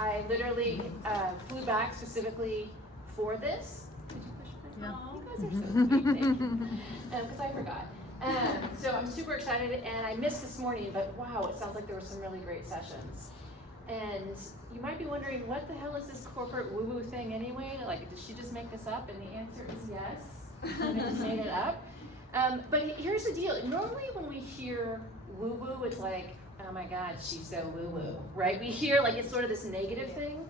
I literally flew back specifically for this. Did you push my phone? You guys are so sweet, thank you. Because I forgot. So I'm super excited, and I missed this morning, but wow, it sounds like there were some really great sessions. And you might be wondering, what the hell is this corporate woo-woo thing anyway? Like, did she just make this up? And the answer is yes. I just made it up. But here's the deal. Normally when we hear woo-woo, it's like, oh my God, she's so woo-woo, right? We hear like it's sort of this negative thing.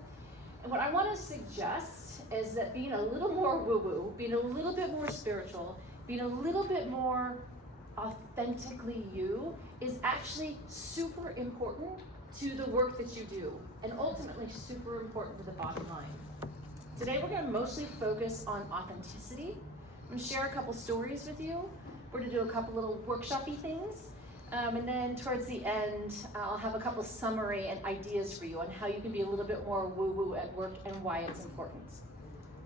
And what I want to suggest is that being a little more woo-woo, being a little bit more spiritual, being a little bit more authentically you is actually super important to the work that you do, and ultimately super important to the bottom line. Today we're going to mostly focus on authenticity. I'm going to share a couple stories with you. We're going to do a couple little workshop-y things. And then towards the end, I'll have a couple summary and ideas for you on how you can be a little bit more woo-woo at work and why it's important.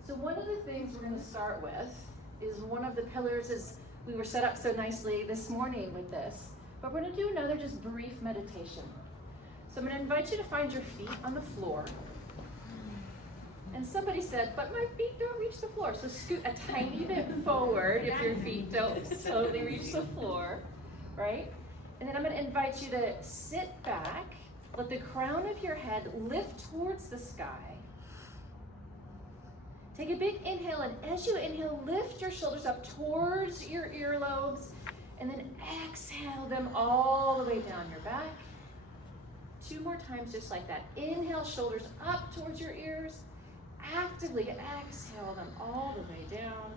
So one of the things we're going to start with is one of the pillars is we were set up so nicely this morning with this, but we're going to do another just brief meditation. So I'm going to invite you to find your feet on the floor. And somebody said, but my feet don't reach the floor. So scoot a tiny bit forward if your feet don't totally reach the floor, right? And then I'm going to invite you to sit back, let the crown of your head lift towards the sky. Take a big inhale, and as you inhale, lift your shoulders up towards your earlobes, and then exhale them all the way down your back. 2 more times just like that. Inhale, shoulders up towards your ears. Actively exhale them all the way down.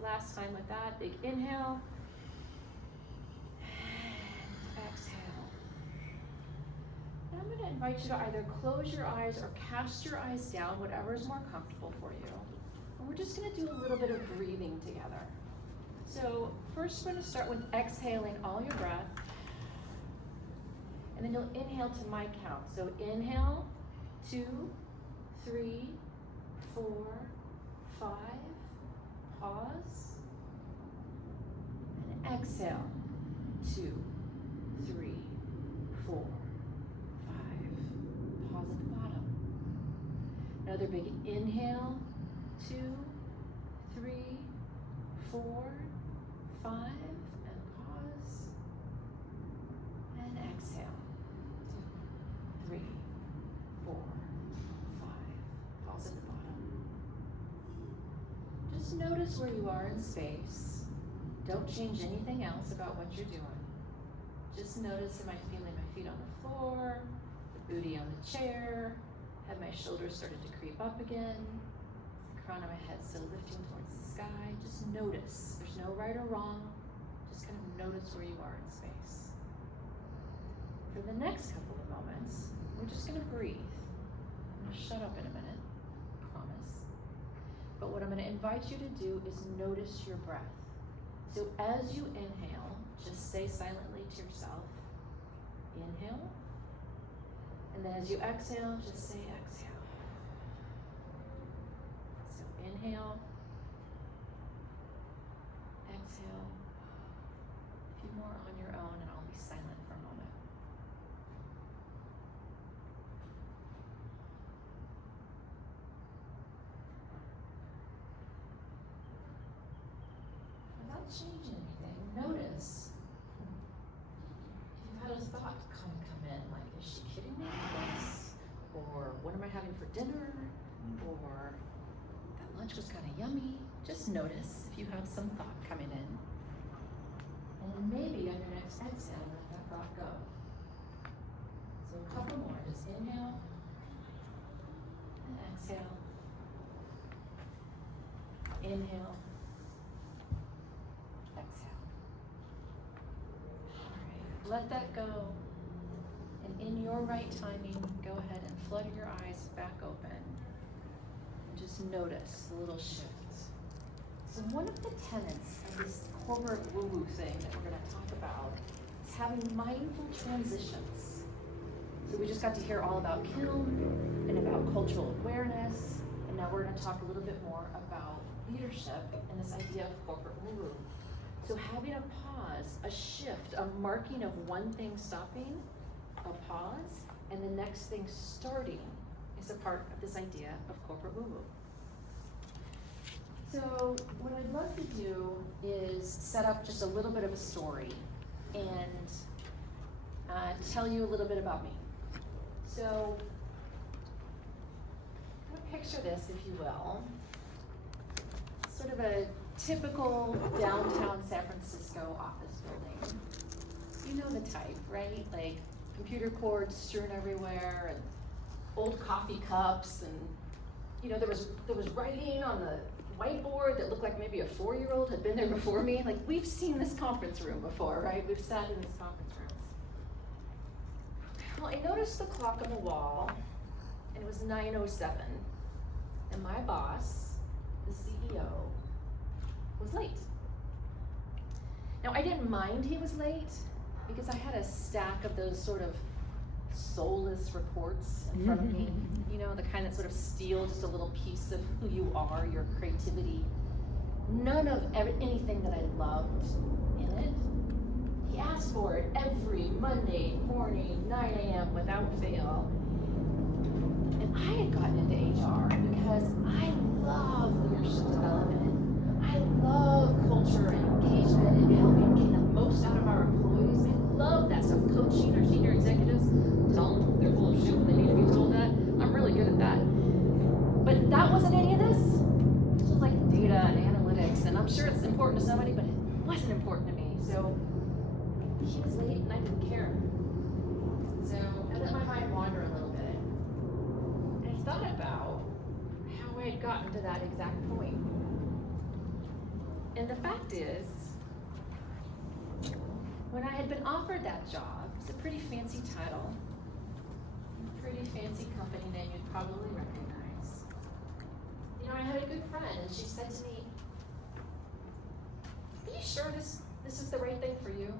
Last time with that, big inhale. And exhale. And I'm going to invite you to either close your eyes or cast your eyes down, whatever is more comfortable for you. And we're just going to do a little bit of breathing together. So first we're going to start with exhaling all your breath. And then you'll inhale to my count. So inhale, 2, 3, 4, 5, pause, and exhale, 2, 3, 4, 5, pause at the bottom. Another big inhale, 2, 3, 4, 5, and pause, and exhale, 2, 3, 4, 5, pause at the bottom. Just notice where you are in space. Don't change anything else about what you're doing. Just notice, am I feeling my feet on the floor, the booty on the chair? Have my shoulders started to creep up again? Is the crown of my head still lifting towards the sky? Just notice. There's no right or wrong. Just kind of notice where you are in space. For the next couple of moments, we're just going to breathe. I'm going to shut up in a minute, promise. But what I'm going to invite you to do is notice your breath. So as you inhale, just say silently to yourself, inhale. And then as you exhale, just say exhale. So inhale, exhale. A few more on your own, and I'll be silent for a moment. Without changing anything, notice if you've had a thought come in, like, is she kidding me with this? Or what am I having for dinner? Or that lunch was kind of yummy. Just notice if you have some thought coming in. And then maybe on your next exhale, let that thought go. So a couple more. Just inhale and exhale. Inhale. Exhale. All right, let that go. And in your right timing, go ahead and flutter your eyes back open. And just notice the little shifts. So one of the tenets of this corporate woo-woo thing that we're going to talk about is having mindful transitions. So we just got to hear all about Kiln and about cultural awareness, and now we're going to talk a little bit more about leadership and this idea of corporate woo-woo. So having a pause, a shift, a marking of one thing stopping, a pause, and the next thing starting is a part of this idea of corporate WooWoo. So what I'd love to do is set up just a little bit of a story and tell you a little bit about me. So picture this, if you will, sort of a typical downtown San Francisco office building. You know the type, right? Like computer cords strewn everywhere and old coffee cups, and you know there was writing on the whiteboard that looked like maybe a 4-year-old had been there before me. Like, we've seen this conference room before, right? We've sat in this conference rooms. Well, I noticed the clock on the wall, and it was 9:07, and my boss, the CEO, was late. Now, I didn't mind he was late because I had a stack of those sort of soulless reports in front of me, you know, the kind that sort of steal just a little piece of who you are, your creativity. None of anything that I loved in it. He asked for it every Monday morning, 9 a.m. without fail. And I had gotten into HR because I love leadership development. I love culture and engagement and helping get the most out of our employees. I love that stuff, coaching our senior executives. Tell them they're full of shit when they need to be told that. I'm really good at that. But that wasn't any of this. This was like data and analytics, and I'm sure it's important to somebody, but it wasn't important to me. So he was late and I didn't care. So I let my mind wander a little bit. And I thought about how I had gotten to that exact point. And the fact is, when I had been offered that job, it's a pretty fancy title, pretty fancy company name you'd probably recognize. You know, I had a good friend, and she said to me, "Are you sure this is the right thing for you?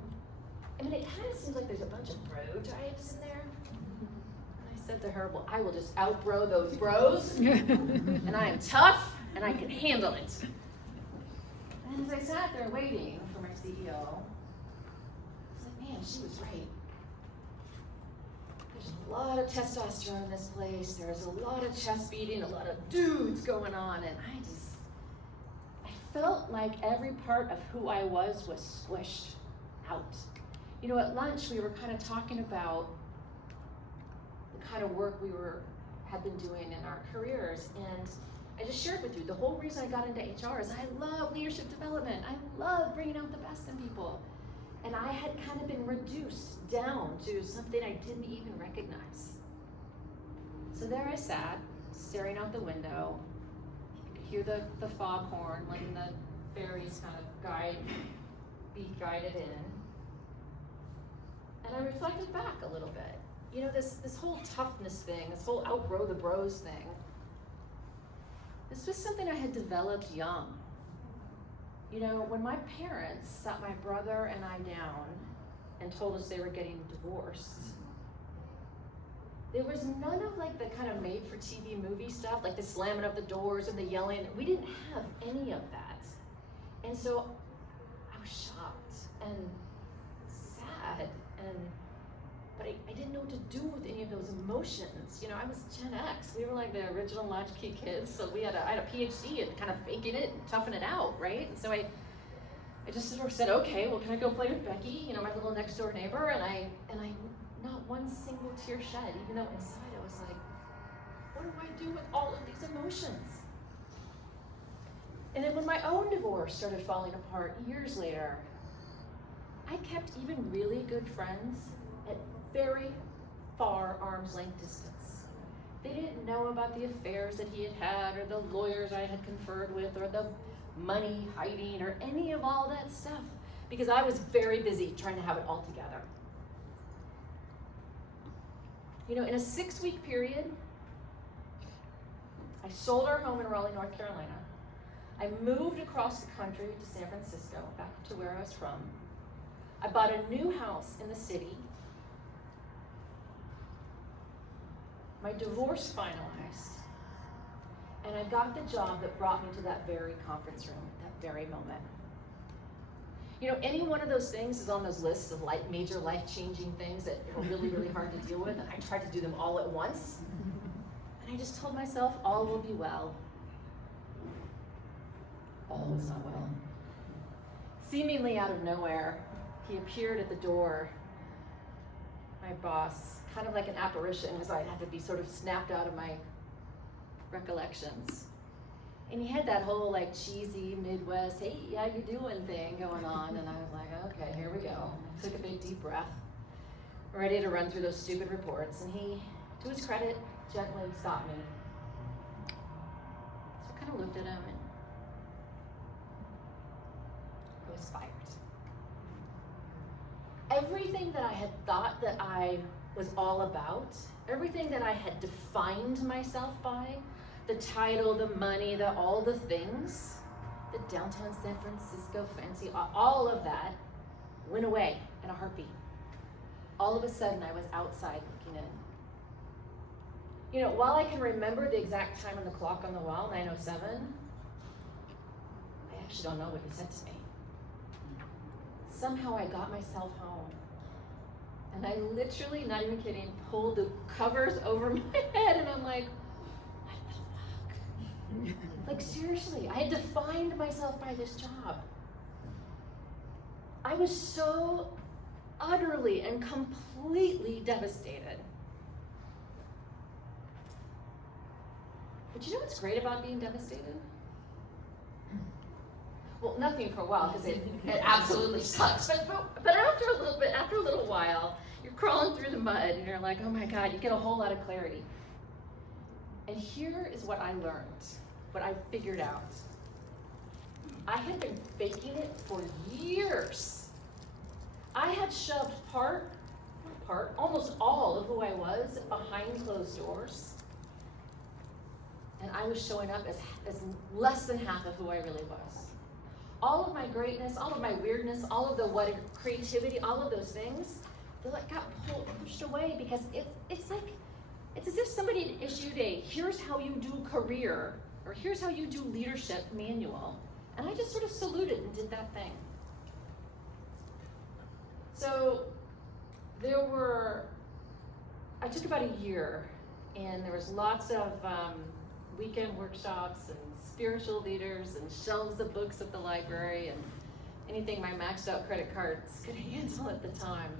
I mean, it kind of seems like there's a bunch of bro types in there." And I said to her, "Well, I will just outbro those bros, and I am tough, and I can handle it." And as I sat there waiting for my CEO, I was like, man, she was right. There's a lot of testosterone in this place. There's a lot of chest beating, a lot of dudes going on, and I felt like every part of who I was squished out. You know, at lunch we were kind of talking about the kind of work we had been doing in our careers, and I just shared with you the whole reason I got into HR is I love leadership development. I love bringing out the best in people. And I had kind of been reduced down to something I didn't even recognize. So there I sat, staring out the window. You could hear the foghorn, letting the fairies kind of be guided in. And I reflected back a little bit. You know, this whole toughness thing, this whole outgrow the bros thing, this was something I had developed young. You know, when my parents sat my brother and I down and told us they were getting divorced, there was none of like the kind of made for TV movie stuff, like the slamming of the doors and the yelling. We didn't have any of that. And so I was shocked and sad, but I didn't know what to do with any of those emotions. You know, I was Gen X. We were like the original latchkey kids, so I had a PhD at kind of faking it and toughing it out, right? And so I just sort of said, okay, well, can I go play with Becky, you know, my little next door neighbor? And I not one single tear shed, even though inside I was like, what do I do with all of these emotions? And then when my own divorce started falling apart years later, I kept even really good friends at very far arm's length distance. They didn't know about the affairs that he had or the lawyers I had conferred with or the money hiding or any of all that stuff, because I was very busy trying to have it all together. You know, in a 6-week period, I sold our home in Raleigh, North Carolina. I moved across the country to San Francisco, back to where I was from. I bought a new house in the city. My divorce finalized. And I got the job that brought me to that very conference room at that very moment. You know, any one of those things is on those lists of major life-changing things that are really, really hard to deal with, and I tried to do them all at once. And I just told myself, all will be well. All was not well. Seemingly out of nowhere, he appeared at the door, my boss, kind of like an apparition, because I had to be sort of snapped out of my recollections. And he had that whole like cheesy Midwest, hey, how you doing thing going on, and I was like, okay, here we go. Took a big deep breath, ready to run through those stupid reports, and he, to his credit, gently stopped me. So I kind of looked at him, and I was fired. Everything that I had thought that I was all about, everything that I had defined myself by, the title, the money, all the things, the downtown San Francisco fancy, all of that went away in a heartbeat. All of a sudden, I was outside looking in. You know, while I can remember the exact time on the clock on the wall, 9:07, I actually don't know what he said to me. Somehow I got myself home. And I literally, not even kidding, pulled the covers over my head, and I'm like, what the fuck? Like seriously, I had defined myself by this job. I was so utterly and completely devastated. But you know what's great about being devastated? Well, nothing for a while, because it absolutely sucks. But after a little while, you're crawling through the mud, and you're like, oh my God, you get a whole lot of clarity. And here is what I learned, what I figured out. I had been faking it for years. I had shoved almost all of who I was behind closed doors. And I was showing up as less than half of who I really was. All of my greatness, all of my weirdness, all of the creativity, all of those things, they like got pushed away, because it's as if somebody had issued a here's how you do career, or here's how you do leadership manual. And I just sort of saluted and did that thing. So I took about a year, and there was lots of weekend workshops and spiritual leaders and shelves of books at the library and anything my maxed out credit cards could handle at the time.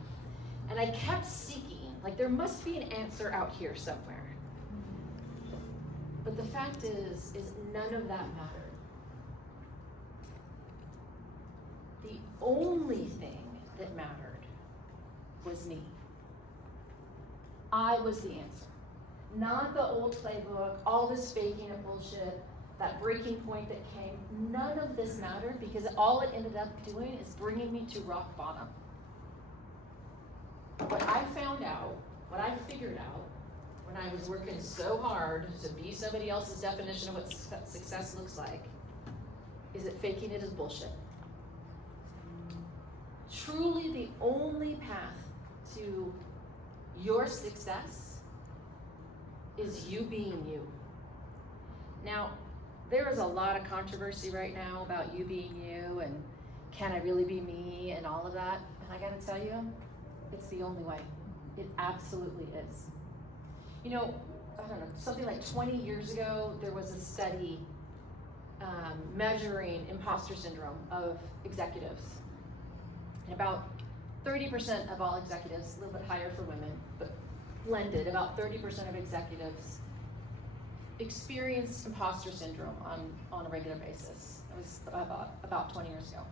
And I kept seeking, like there must be an answer out here somewhere. But the fact is none of that mattered. The only thing that mattered was me. I was the answer. Not the old playbook, all this faking it bullshit, that breaking point that came. None of this mattered, because all it ended up doing is bringing me to rock bottom. What I found out, what I figured out when I was working so hard to be somebody else's definition of what success looks like, is that faking it is bullshit. Truly the only path to your success is you being you. Now, there is a lot of controversy right now about you being you, and can I really be me, and all of that. And I gotta tell you, it's the only way. It absolutely is. You know, I don't know, something like 20 years ago, there was a study measuring imposter syndrome of executives. And about 30% of all executives, a little bit higher for women, but blended, about 30% of executives experience imposter syndrome on a regular basis. It was about 20 years ago.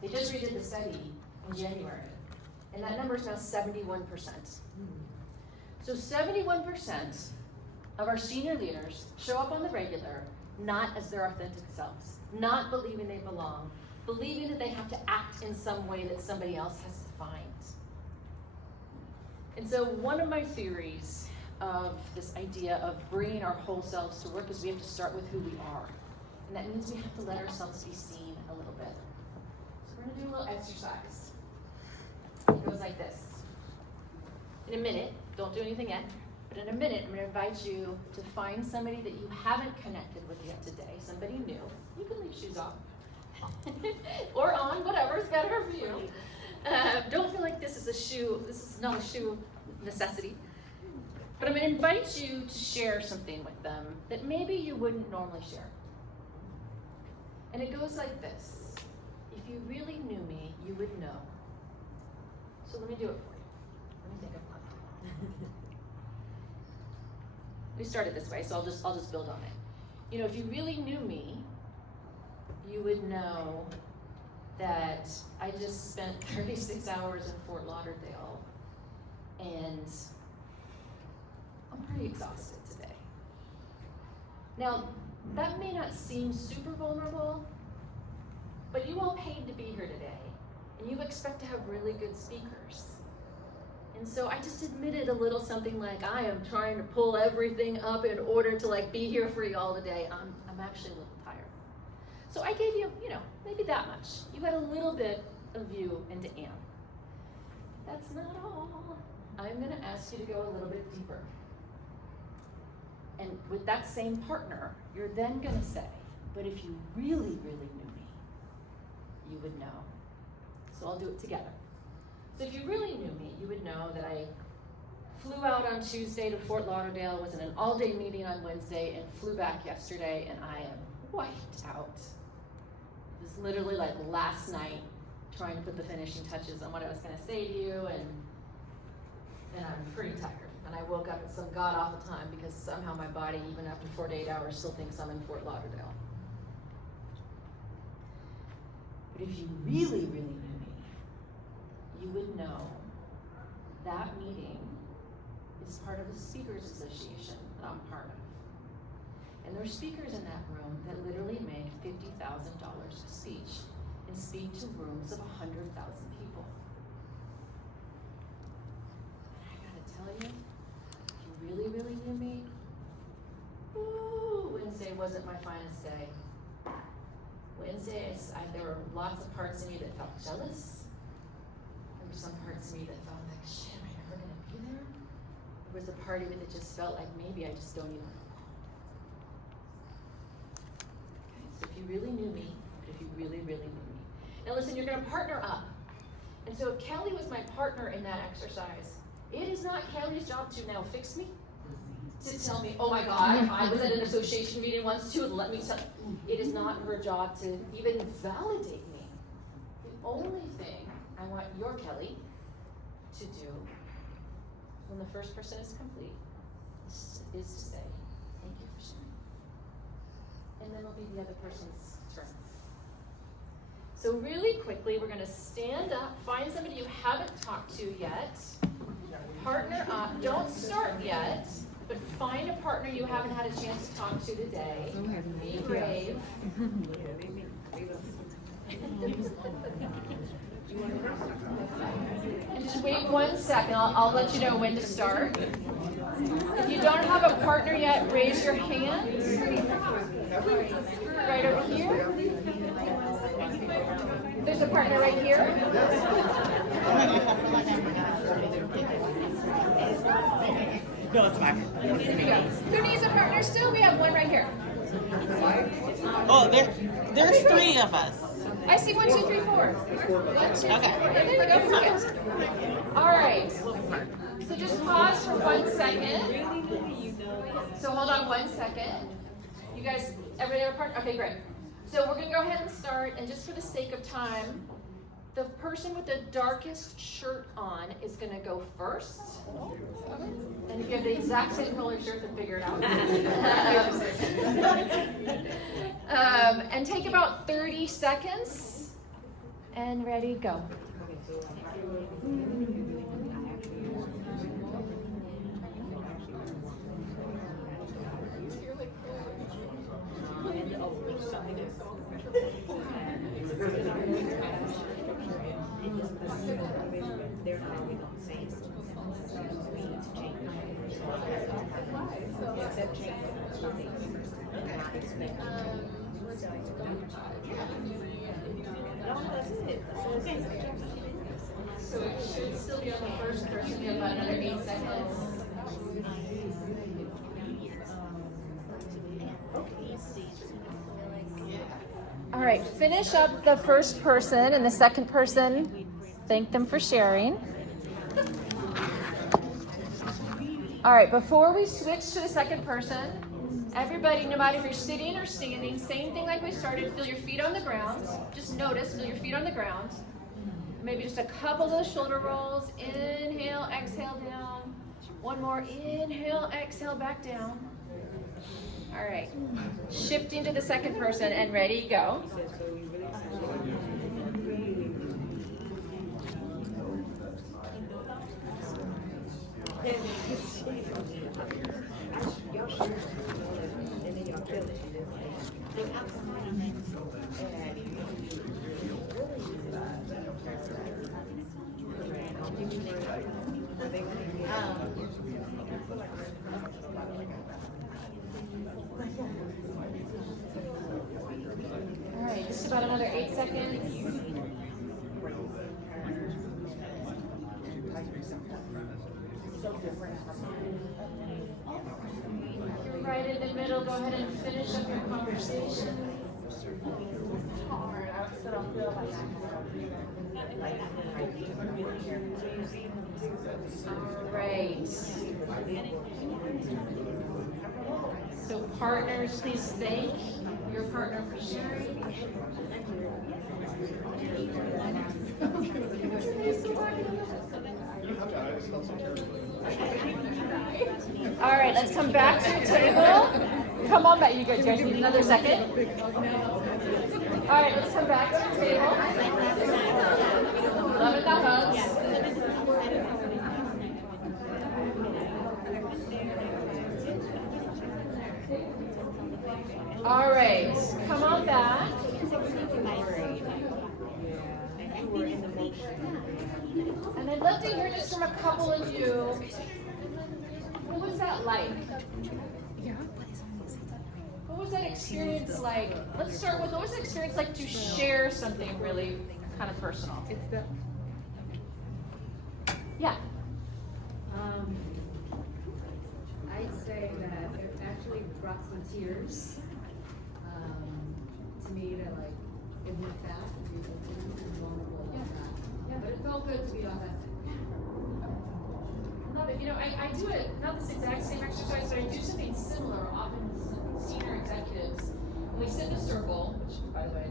They just redid the study in January, and that number is now 71%. So 71% of our senior leaders show up on the regular not as their authentic selves, not believing they belong, believing that they have to act in some way that somebody else has defined. And so one of my theories of this idea of bringing our whole selves to work is we have to start with who we are. And that means we have to let ourselves be seen a little bit. So we're gonna do a little exercise. It goes like this. In a minute, don't do anything yet, but in a minute, I'm gonna invite you to find somebody that you haven't connected with yet today, somebody new. You can leave shoes off. Or on, whatever is better for you. Don't feel like this is not a shoe necessity. But I'm going to invite you to share something with them that maybe you wouldn't normally share. And it goes like this. If you really knew me, you would know. So let me do it for you. Let me think of one. We started this way, so I'll just build on it. You know, if you really knew me, you would know that I just spent 36 hours in Fort Lauderdale, and I'm pretty exhausted today. Now, that may not seem super vulnerable, but you all paid to be here today, and you expect to have really good speakers. And so I just admitted a little something like, I am trying to pull everything up in order to like be here for you all today. I'm actually a little tired. So I gave you, maybe that much. You had a little bit of view into Anne. That's not all. I'm gonna ask you to go a little bit deeper. And with that same partner, you're then gonna say, but if you really, really knew me, you would know. So I'll do it together. So if you really knew me, you would know that I flew out on Tuesday to Fort Lauderdale, was in an all-day meeting on Wednesday, and flew back yesterday, and I am wiped out. It was literally like last night trying to put the finishing touches on what I was gonna say to you, and I'm pretty tired. And I woke up at some god-awful time because somehow my body, even after 48 hours, still thinks I'm in Fort Lauderdale. But if you really, really knew me, you would know that meeting is part of a speakers association that I'm part of. And there are speakers in that room that literally make $50,000 a speech and speak to rooms of 100,000 people. And I gotta tell you, if you really, really knew me, Wednesday wasn't my finest day. Wednesday, there were lots of parts of me that felt jealous. There were some parts of me that felt like, shit, am I never gonna be there? There was a part of me that just felt like maybe I just don't even know. Okay, so if you really knew me, if you really, really knew me. Now listen, you're gonna partner up. And so if Kelly was my partner in that exercise, it is not Kelly's job to now fix me, to tell me, oh my God, I was at an association meeting once too, and let me tell you. It is not her job to even validate me. The only thing I want your Kelly to do when the first person is complete is to say, thank you for sharing. And then it'll be the other person's turn. So really quickly, we're gonna stand up, find somebody you haven't talked to yet, partner up, don't start yet, but find a partner you haven't had a chance to talk to today. Be brave. And just wait 1 second. I'll let you know when to start. If you don't have a partner yet, raise your hand. Right over here. There's a partner right here. No, it's fine. Who needs a partner still? We have one right here. Oh, there's 3 of us. I see 1, 2, 3, 4. 1, 2, 3, 4. There we go. Perfect. All right. So just pause for 1 second. So hold on 1 second. You guys, everybody have a partner? Okay, great. So we're going to go ahead and start. And just for the sake of time, the person with the darkest shirt on is going to go first. And if you have the exact same color shirt, then figure it out. And take about 30 seconds. And ready, go. So it should still be on the first person. We have about another 8 seconds. All right, finish up the first person and the second person. Thank them for sharing. All right, before we switch to the second person, everybody, no matter if you're sitting or standing, same thing like we started, feel your feet on the ground. Just notice, feel your feet on the ground. Maybe just a couple of those shoulder rolls. Inhale, exhale down. One more, inhale, exhale, back down. All right, shifting to the second person and ready, go. All right, just about another 8 seconds. If you're right in the middle, go ahead and finish up your conversation. All right. So partners, please thank your partner for sharing. All right, let's come back to the table. Come on back. You guys need another second? All right, let's come back to the table. Love it, the hugs. All right, come on back. And I'd love to hear just from a couple of you. What was that like? What was that experience like? Let's start with, what was the experience like to share something really kind of personal? Yeah. I'd say that it actually brought some tears to me, that like it went fast and we were vulnerable like that. Yeah, but it felt good to be authentic. Love it. You know, I do it, not this exact same exercise, but I do something similar often with senior executives. We sit in a circle, which, by the way,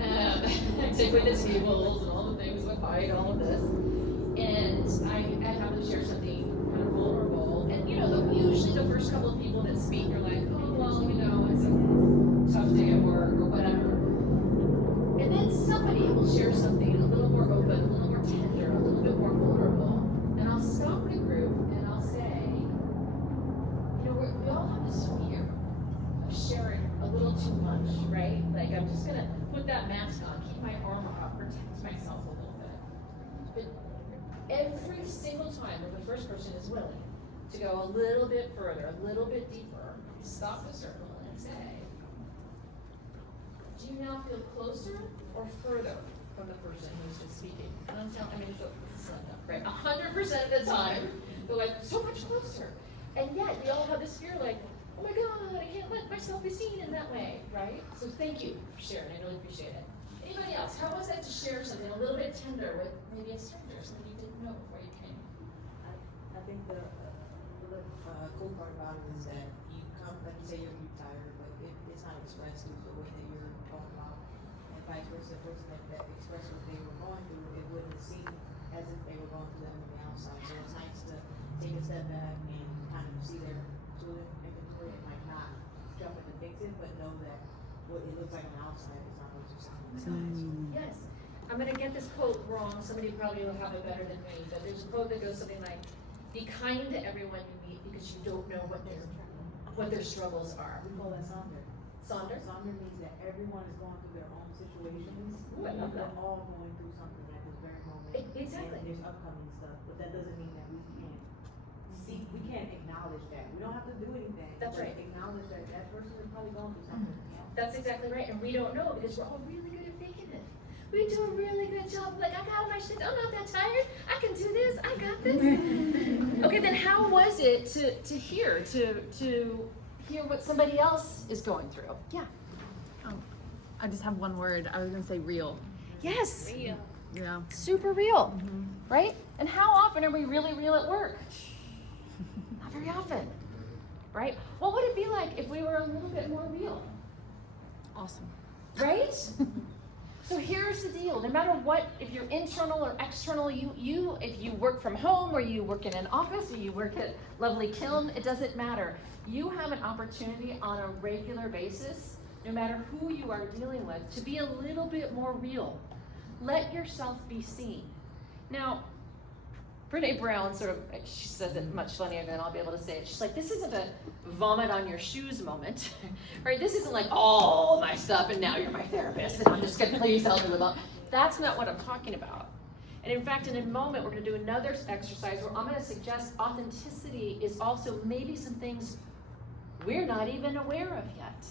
I hate. Take away the tables and all the things with height, all of this. And I have them share something kind of vulnerable. And, you know, usually the first couple of people that speak are like, oh, well, you know, it's a tough day at work or whatever. And then somebody will share something a little more open, a little more tender, a little bit more vulnerable. And I'll stop the group and I'll say, you know, we all have this fear of sharing a little too much, right? Like, I'm just gonna put that mask on, keep my armor up, protect myself a little bit. But every single time where the first person is willing to go a little bit further, a little bit deeper, stop the circle and say, do you now feel closer or further from the person who's just speaking? And I'm telling, I mean, it's a slam dunk, right? 100% of the time, they're like, so much closer. And yet, we all have this fear like, oh my God, I can't let myself be seen in that way, right? So thank you for sharing, I really appreciate it. Anybody else, how was that to share something a little bit tender with maybe a stranger, somebody you didn't know before you came? I think the cool part about it is that you come, like you say, you're tired, but it's not expressed through the way that you're talking about. And vice versa, the person that expressed what they were going through, it wouldn't seem as if they were going through that on the outside. So it's nice to take a step back and kind of see their tool inventory and like not jump in to fix it, but know that what it looks like on the outside is not what you see on the inside. Yes. I'm going to get this quote wrong. Somebody probably will have it better than me. But there's a quote that goes something like, be kind to everyone you meet because you don't know what their struggles are. We call that Sonder. Sonder? Sonder means that everyone is going through their own situations. Ooh, I love that. We're all going through something at this very moment. Exactly. And there's upcoming stuff, but that doesn't mean that we can't see, we can't acknowledge that. We don't have to do anything. That's right. Acknowledge that that person is probably going through something. That's exactly right. And we don't know because we're all really good at faking it. We do a really good job. Like, I got my shit. I'm not that tired. I can do this. I got this. Okay, then how was it to hear what somebody else is going through? Yeah. I just have one word. I was gonna say real. Yes. Real. Yeah. Super real, right? And how often are we really real at work? very often, right? What would it be like if we were a little bit more real? Awesome. Right? So here's the deal. No matter what, if you're internal or external, you if you work from home or you work in an office or you work at Lovely Kiln, it doesn't matter. You have an opportunity on a regular basis, no matter who you are dealing with, to be a little bit more real. Let yourself be seen. Now, Brene Brown she says it much funnier than I'll be able to say it. She's like, this isn't a vomit on your shoes moment, right? This isn't like all my stuff and now you're my therapist and I'm just gonna please help you with all. That's not what I'm talking about. And in fact, in a moment, we're gonna do another exercise where I'm gonna suggest authenticity is also maybe some things we're not even aware of yet.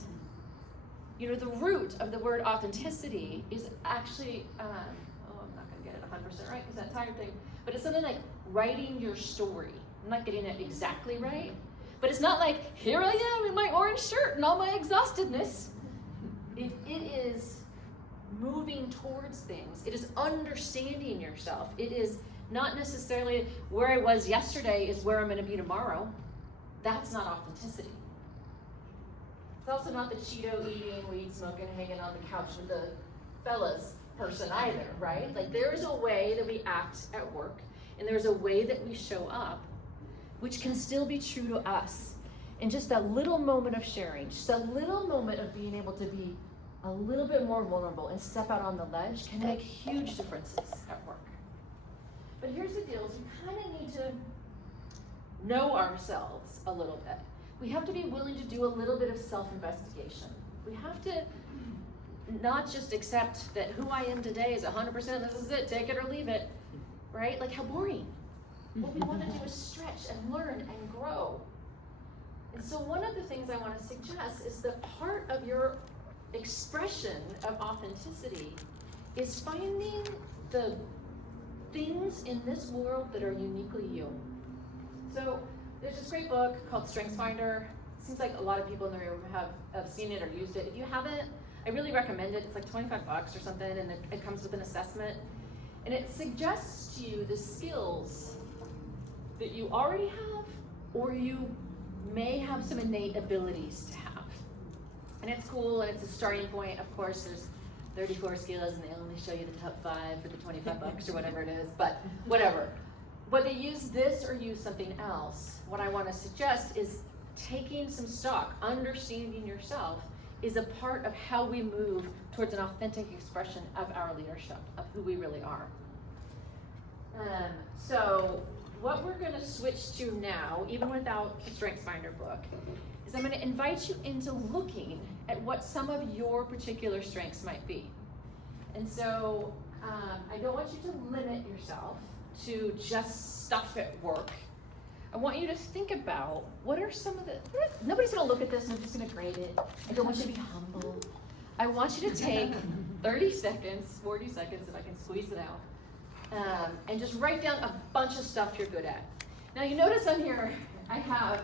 You know, the root of the word authenticity is actually, I'm not gonna get it 100% right because that tired thing, but it's something like writing your story. I'm not getting it exactly right, but it's not like, here I am in my orange shirt and all my exhaustedness. It is moving towards things. It is understanding yourself. It is not necessarily where I was yesterday is where I'm gonna be tomorrow. That's not authenticity. It's also not the Cheeto eating, weed smoking, hanging on the couch with the fellas person either, right? Like there's a way that we act at work and there's a way that we show up which can still be true to us. And just that little moment of sharing, just a little moment of being able to be a little bit more vulnerable and step out on the ledge can make huge differences at work. But here's the deal, is we kind of need to know ourselves a little bit. We have to be willing to do a little bit of self-investigation. We have to not just accept that who I am today is 100%, this is it, take it or leave it, right? Like how boring. What we want to do is stretch and learn and grow. And so one of the things I want to suggest is that part of your expression of authenticity is finding the things in this world that are uniquely you. So there's this great book called StrengthsFinder. Seems like a lot of people in the room have seen it or used it. If you haven't, I really recommend it. It's like $25 or something, and it comes with an assessment. And it suggests to you the skills that you already have or you may have some innate abilities to have. And it's cool, and it's a starting point. Of course, there's 34 skills, and they only show you the top 5 for the $25 or whatever it is, but whatever. Whether you use this or use something else, what I want to suggest is taking some stock, understanding yourself is a part of how we move towards an authentic expression of our leadership, of who we really are. So what we're going to switch to now, even without the StrengthsFinder book, is I'm going to invite you into looking at what some of your particular strengths might be. And so I don't want you to limit yourself to just stuff at work. I want you to think about what are some of the, nobody's gonna look at this and I'm just gonna grade it. I don't want you to be humble. I want you to take 30 seconds, 40 seconds if I can squeeze it out, and just write down a bunch of stuff you're good at. Now you notice on here, I have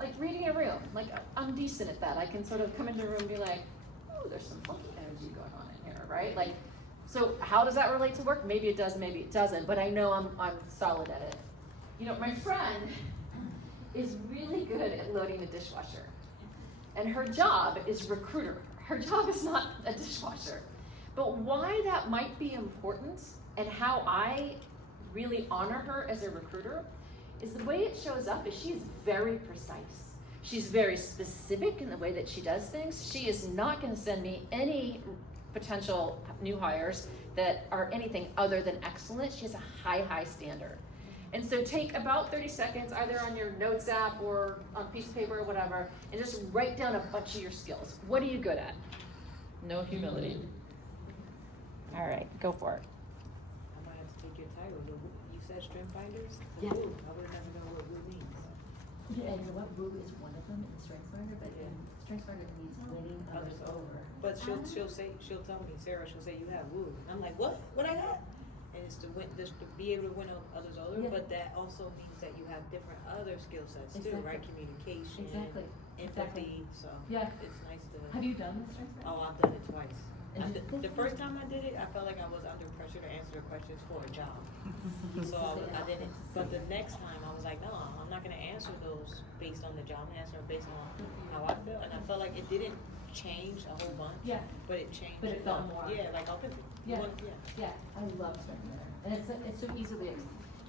like reading a room. Like I'm decent at that. I can sort of come into a room and be like, oh, there's some funky energy going on in here, right? Like, so how does that relate to work? Maybe it does, maybe it doesn't, but I know I'm solid at it. You know, my friend is really good at loading the dishwasher. And her job is recruiter. Her job is not a dishwasher. But why that might be important and how I really honor her as a recruiter is the way it shows up is she's very precise. She's very specific in the way that she does things. She is not going to send me any potential new hires that are anything other than excellent. She has a high standard. And so take about 30 seconds, either on your notes app or on a piece of paper or whatever, and just write down a bunch of your skills. What are you good at? No humility. All right, go for it. I might have to take your title. You said strength finders? Yeah. Ooh, I would have never known what WooWoo means. Yeah, and you know what, WooWoo is one of them in StrengthsFinder, but in StrengthsFinder means winning others over. But she'll tell me, Sarah, she'll say you have woo. I'm like, what? What I got? And it's to win, just to be able to win others over, Yeah. but that also means that you have different other skill sets too, right? Communication, Exactly. empathy. So Yeah. it's nice to. Have you done the StrengthsFinder? Oh, I've done it twice. The first time I did it, I felt like I was under pressure to answer the questions for a job. So I didn't. But the next time I was like, no, I'm not gonna answer those based on the job. I'm gonna answer them based on how I feel. And I felt like it didn't change a whole bunch. Yeah. But it changed. But it felt more. Yeah, like authentic. Yeah. Yeah. I love strength finder. And it's so easily,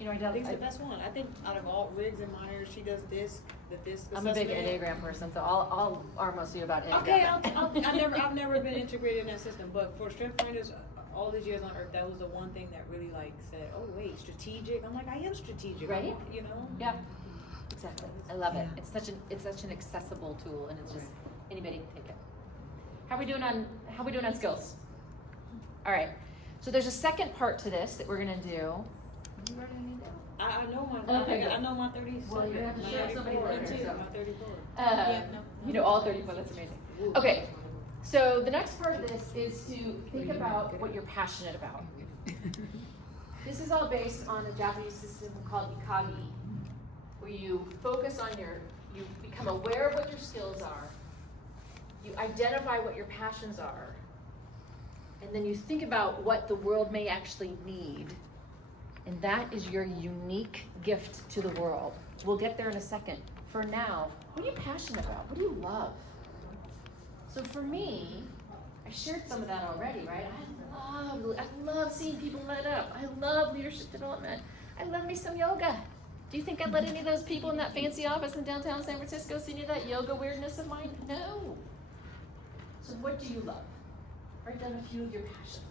You know, I think it's the best one. I think out of all Riggs and Myers, she does this, the disc I'm a big assessment. Enneagram person, so I'll arm most of you about Enneagram. Okay, I've never been integrated in that system, but for strength finders, all these years on earth, that was the one thing that really like said, oh wait, strategic. I'm like, I am strategic, Right? You know? Yeah, exactly. I love it. It's such an accessible tool, and it's just anybody can take it. How we doing on skills? All right. So there's a second part to this that we're gonna do. I know my, Okay, good. I know my 37. Well, you have to my share somebody 34, later, too, so. my 34. You know all 34. That's amazing. Okay. So the next part of this is to think about what you're passionate about. This is all based on a Japanese system called Ikagi, where you focus on you become aware of what your skills are, you identify what your passions are, and then you think about what the world may actually need. And that is your unique gift to the world. We'll get there in a second. For now, what are you passionate about? What do you love? So for me, I shared some of that already, right? I love seeing people light up. I love leadership development. I love me some yoga. Do you think I'd let any of those people in that fancy office in downtown San Francisco see any of that yoga weirdness of mine? No. So what do you love? Write down a few of your passions.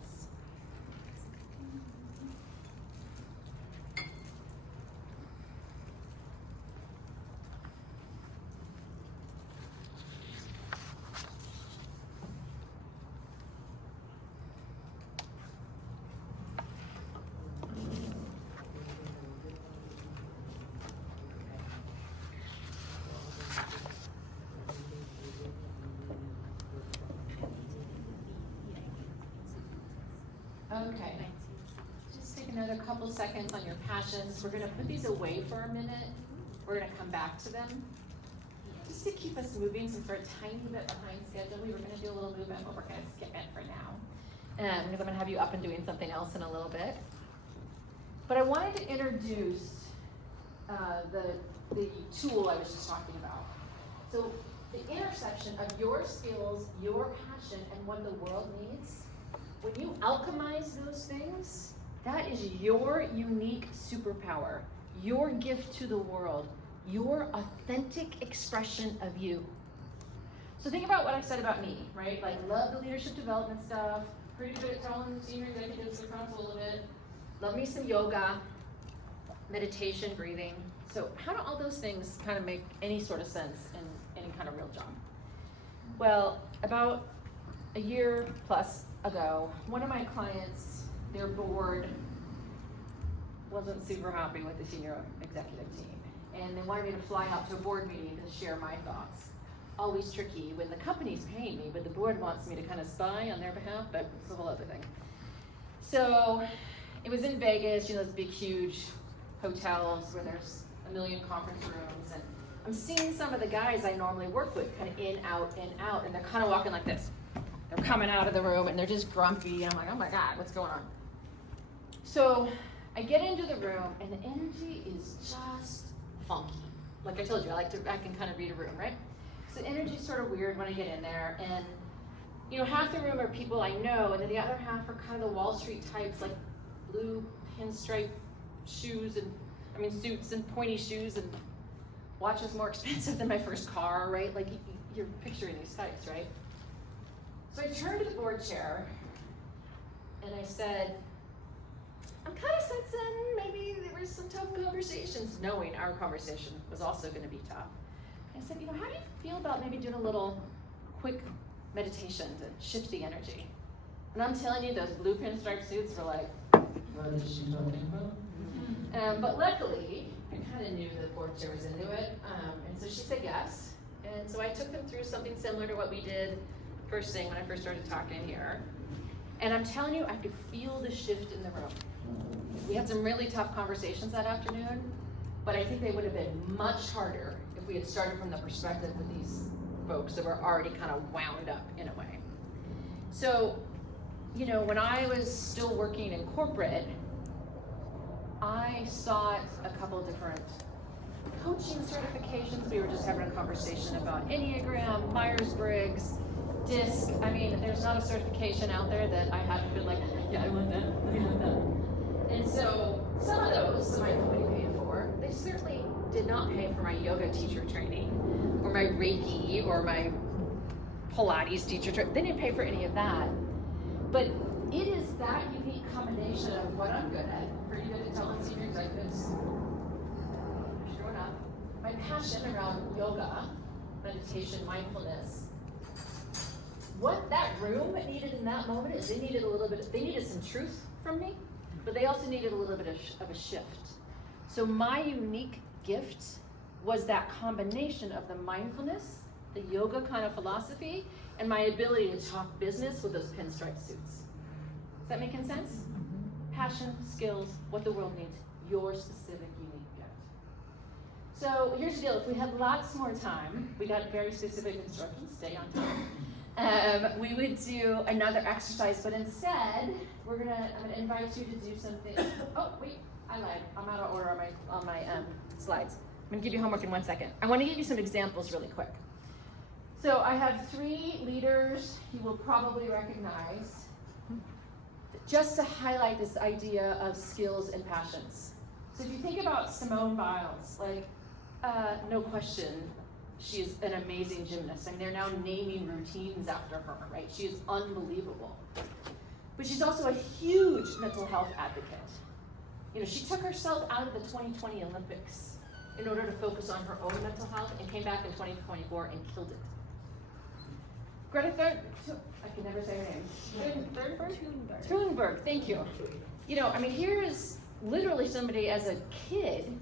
Okay. Just take another couple seconds on your passions. We're going to put these away for a minute. We're going to come back to them. Just to keep us moving since we're a tiny bit behind schedule, we were going to do a little movement, but we're going to skip it for now. Because I'm going to have you up and doing something else in a little bit. But I wanted to introduce the tool I was just talking about. So the intersection of your skills, your passion, and what the world needs. When you alchemize those things, that is your unique superpower, your gift to the world, your authentic expression of you. So think about what I said about me, right? Like, love the leadership development stuff, pretty good at telling senior executives across a little bit, love me some yoga, meditation, breathing. So how do all those things kind of make any sort of sense in any kind of real job? Well, about a year plus ago, one of my clients, their board wasn't super happy with the senior executive team, and they wanted me to fly out to a board meeting to share my thoughts. Always tricky when the company's paying me, but the board wants me to kind of spy on their behalf, but it's a whole other thing. So it was in Vegas, those big, huge hotels where there's a million conference rooms, and I'm seeing some of the guys I normally work with kind of in, out, and they're kind of walking like this. They're coming out of the room and they're just grumpy. I'm like, oh my God, what's going on? So I get into the room and the energy is just funky. Like I told you, I can kind of read a room, right? So the energy's sort of weird when I get in there, and half the room are people I know, and then the other half are kind of the Wall Street types, like blue pinstripe shoes suits and pointy shoes, and watches more expensive than my first car, right? Like you're picturing these types, right? So I turned to the board chair and I said, I'm kind of sensing maybe there were some tough conversations, knowing our conversation was also going to be tough. I said, how do you feel about maybe doing a little quick meditation to shift the energy? And I'm telling you, those blue pinstripe suits were like, what is she talking about? But luckily, I kind of knew the board chair was into it, and so she said yes. And so I took them through something similar to what we did first thing when I first started talking here. And I'm telling you, I could feel the shift in the room. We had some really tough conversations that afternoon, but I think they would have been much harder if we had started from the perspective of these folks that were already kind of wound up in a way. So you know, when I was still working in corporate, I sought a couple different coaching certifications. We were just having a conversation about Enneagram, Myers-Briggs, DISC. I mean, there's not a certification out there that I haven't been like, yeah, I want that, I want that. And so some of those that my company paid for, they certainly did not pay for my yoga teacher training or my Reiki or my Pilates teacher training. They didn't pay for any of that. But it is that unique combination of what I'm good at, pretty good at telling senior executives, showing up, my passion around yoga, meditation, mindfulness. What that room needed in that moment is they needed some truth from me, but they also needed a little bit of a shift. So my unique gift was that combination of the mindfulness, the yoga kind of philosophy, and my ability to talk business with those pinstripe suits. Is that making sense? Passion, skills, what the world needs, your specific unique gift. So here's the deal, if we had lots more time, we got very specific instructions, stay on time. We would do another exercise, but instead, I'm gonna invite you to do something. Oh, wait, I lied, I'm out of order on my slides. I'm gonna give you homework in 1 second. I wanna give you some examples really quick. So I have 3 leaders you will probably recognize, just to highlight this idea of skills and passions. So if you think about Simone Biles, like, no question, she is an amazing gymnast. I mean, they're now naming routines after her, right? She is unbelievable. But she's also a huge mental health advocate. You know, she took herself out of the 2020 Olympics in order to focus on her own mental health and came back in 2024 and killed it. Greta I can never say her name. Thunberg, thank you. You know, I mean, here is literally somebody as a kid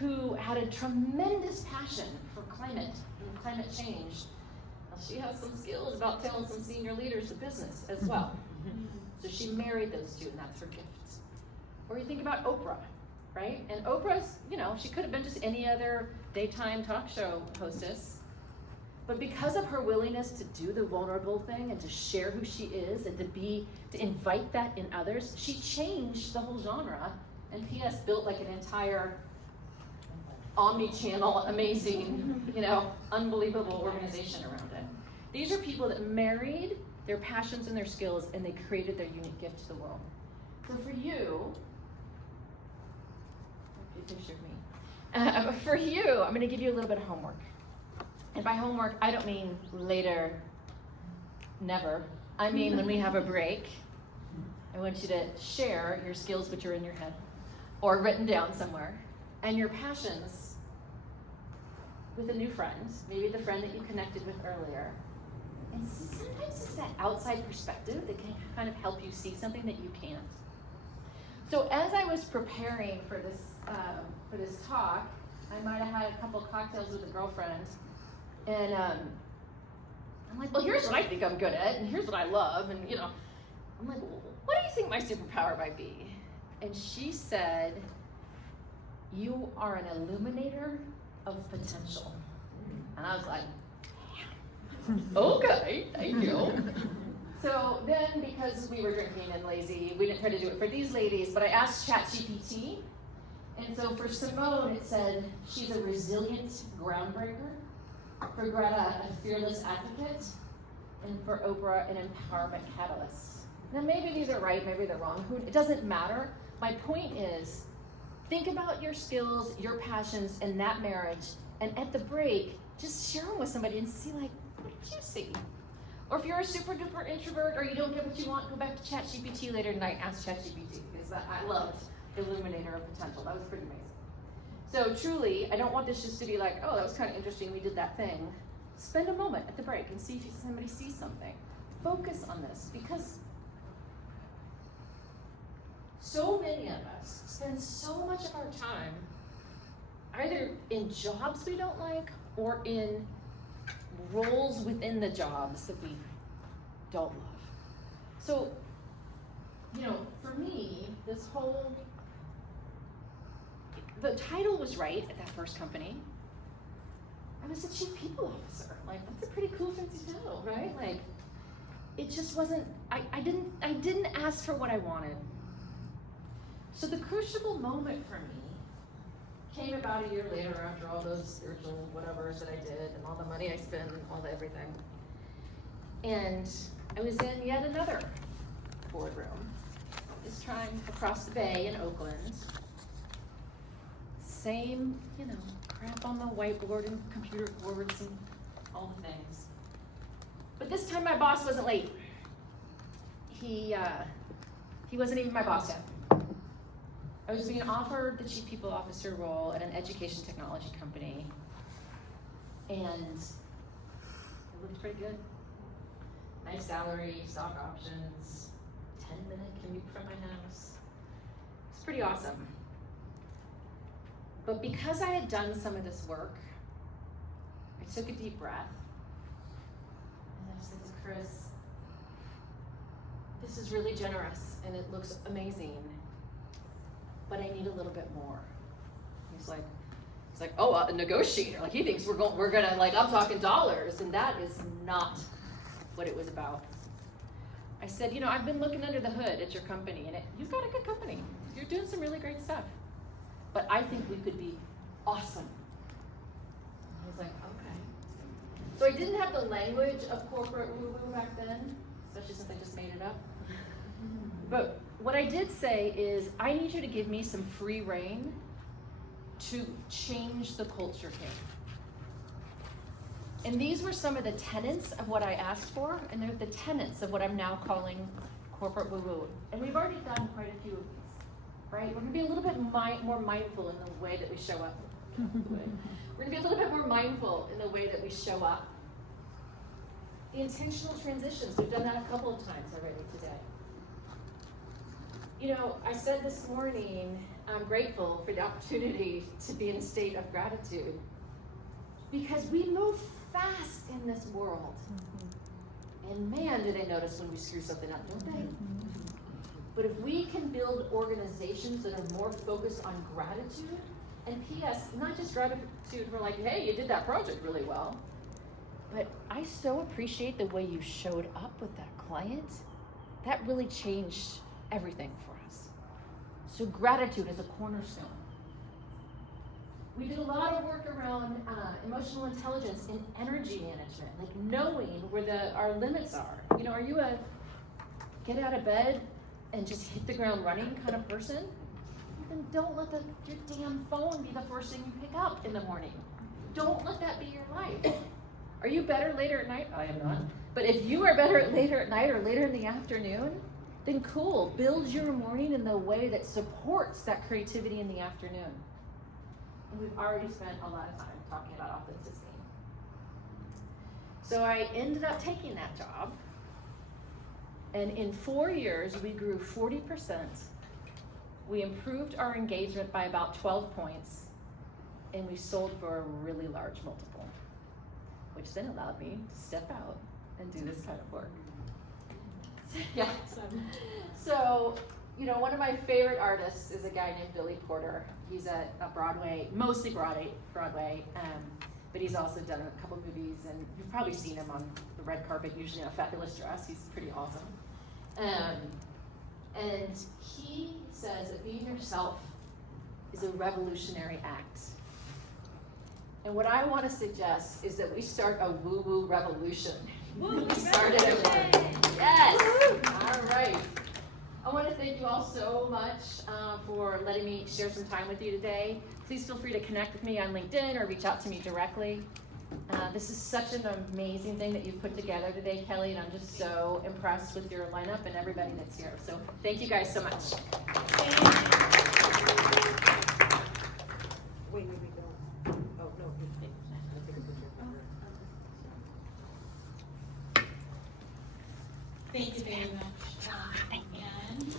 who had a tremendous passion for climate and climate change. Well, she has some skills about telling some senior leaders of business as well. So she married those two, and that's her gift. Or you think about Oprah, right? And Oprah's, you know, she could have been just any other daytime talk show hostess. But because of her willingness to do the vulnerable thing and to share who she is and to invite that in others, she changed the whole genre, and PS built like an entire omni-channel, amazing, you know, unbelievable organization around it. These are people that married their passions and their skills, and they created their unique gift to the world. So for you, for you, I'm gonna give you a little bit of homework. And by homework, I don't mean later, never. I mean when we have a break, I want you to share your skills which are in your head or written down somewhere, and your passions with a new friend, maybe the friend that you connected with earlier. And sometimes it's that outside perspective that can kind of help you see something that you can't. So as I was preparing for this talk, I might have had a couple cocktails with a girlfriend. And I'm like, well, here's what I think I'm good at, and here's what I love, and you know, I'm like, well, what do you think my superpower might be? And she said, you are an illuminator of potential. And I was like, okay, thank you. So then, because we were drinking and lazy, we didn't try to do it for these ladies, but I asked ChatGPT, and so for Simone, it said, she's a resilient groundbreaker. For Greta, a fearless advocate, and for Oprah, an empowerment catalyst. Now maybe these are right, maybe they're wrong, it doesn't matter. My point is, think about your skills, your passions, and that marriage, and at the break, just share them with somebody and see like, what did you see? Or if you're a super duper introvert or you don't get what you want, go back to ChatGPT later tonight, ask ChatGPT, because I loved Illuminator of Potential, that was pretty amazing. So truly, I don't want this just to be like, oh, that was kind of interesting, we did that thing. Spend a moment at the break and see if somebody sees something. Focus on this, because so many of us spend so much of our time either in jobs we don't like or in roles within the jobs that we don't love. So, you know, for me, the title was right at that first company. I was the chief people officer. Like, that's a pretty cool fancy title, right? Like, it just wasn't, I didn't ask for what I wanted. So the crucible moment for me came about a year later after all those spiritual whatevers that I did and all the money I spent and all the everything. And I was in yet another boardroom, this time across the bay in Oakland. Same, crap on the whiteboard and computer boards and all the things. But this time my boss wasn't late. He wasn't even my boss yet. I was being offered the chief people officer role at an education technology company, and it looked pretty good. Nice salary, stock options, 10-minute commute from my house. It's pretty awesome. But because I had done some of this work, I took a deep breath, and I said to Chris, this is really generous, and it looks amazing, but I need a little bit more. He's like, oh, a negotiator. Like, he thinks we're gonna, like, I'm talking dollars, and that is not what it was about. I said, I've been looking under the hood at your company, and you've got a good company. You're doing some really great stuff. But I think we could be awesome. I was like, okay. So I didn't have the language of corporate WooWoo back then, especially since I just made it up. But what I did say is, I need you to give me some free rein to change the culture here. And these were some of the tenets of what I asked for, and they're the tenets of what I'm now calling corporate WooWoo. And we've already done quite a few of these. Right? We're going to be a little bit more mindful in the way that we show up. We're going to be a little bit more mindful in the way that we show up. The intentional transitions, we've done that a couple of times already today. I said this morning, I'm grateful for the opportunity to be in a state of gratitude, because we move fast in this world. And man, do they notice when we screw something up, don't they? But if we can build organizations that are more focused on gratitude, and P.S., not just gratitude for like, hey, you did that project really well, but I so appreciate the way you showed up with that client. That really changed everything for us. So gratitude is a cornerstone. We did a lot of work around emotional intelligence and energy management, like knowing where our limits are. Are you a get out of bed and just hit the ground running kind of person? Then don't let your damn phone be the first thing you pick up in the morning. Don't let that be your life. Are you better later at night? I am not. But if you are better later at night or later in the afternoon, then cool. Build your morning in the way that supports that creativity in the afternoon. And we've already spent a lot of time talking about authenticity. So I ended up taking that job. And in 4 years, we grew 40%. We improved our engagement by about 12 points. And we sold for a really large multiple, which then allowed me to step out and do this kind of work. Yeah. So, one of my favorite artists is a guy named Billy Porter. He's at Broadway, mostly Broadway, but he's also done a couple movies, and you've probably seen him on the red carpet, usually in a fabulous dress. He's pretty awesome. And he says that being yourself is a revolutionary act. And what I want to suggest is that we start a WooWoo revolution. We started at work. Yes! All right. I want to thank you all so much for letting me share some time with you today. Please feel free to connect with me on LinkedIn or reach out to me directly. This is such an amazing thing that you've put together today, Kelly, and I'm just so impressed with your lineup and everybody that's here. So thank you guys so much. Wait, we don't. Oh, no. Thank you very much. And